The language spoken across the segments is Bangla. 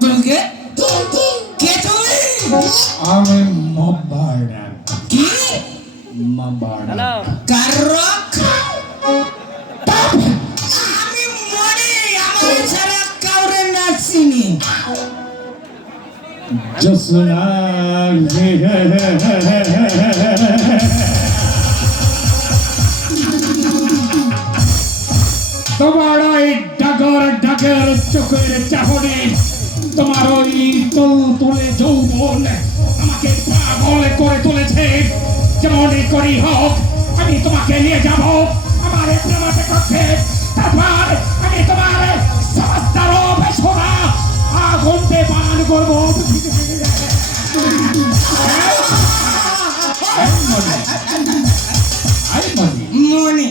তুলকে কে তুই? আমি মবাড়া কি মবাড়া কারক? আমি মরি, আমার ছাড়া কাউরে না চিনি। জসনা তোমার ওই ডাগর চোখের চাহনি, তোমার ওই তুলে যৌবন আমাকে পাগল করে তুলেছে। যেমনই করি হোক আমি তোমাকে নিয়ে যাব আমার প্রেমাতে কক্ষে। তারপর আমি তোমার সমস্ত রূপ সোনা আগুনতে পান করবো। মনি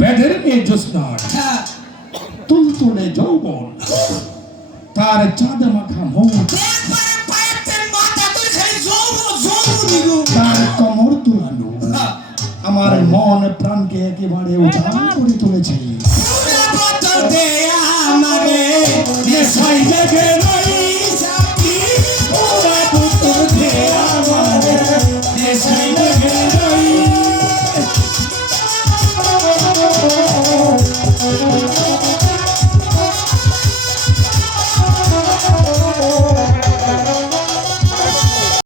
বেদের মেয়ে জোসনার তুলতুলে যৌবন, তার চাঁদ মাখা মুখ, একবারে পায়েতে মাথা তুই খালি জৌবু তার কমর তুলানো আমার মন প্রাণকে একেবারে উজাড় করে তুলেছে। পুরা বদল দে আমারে নেশায় জেগে রই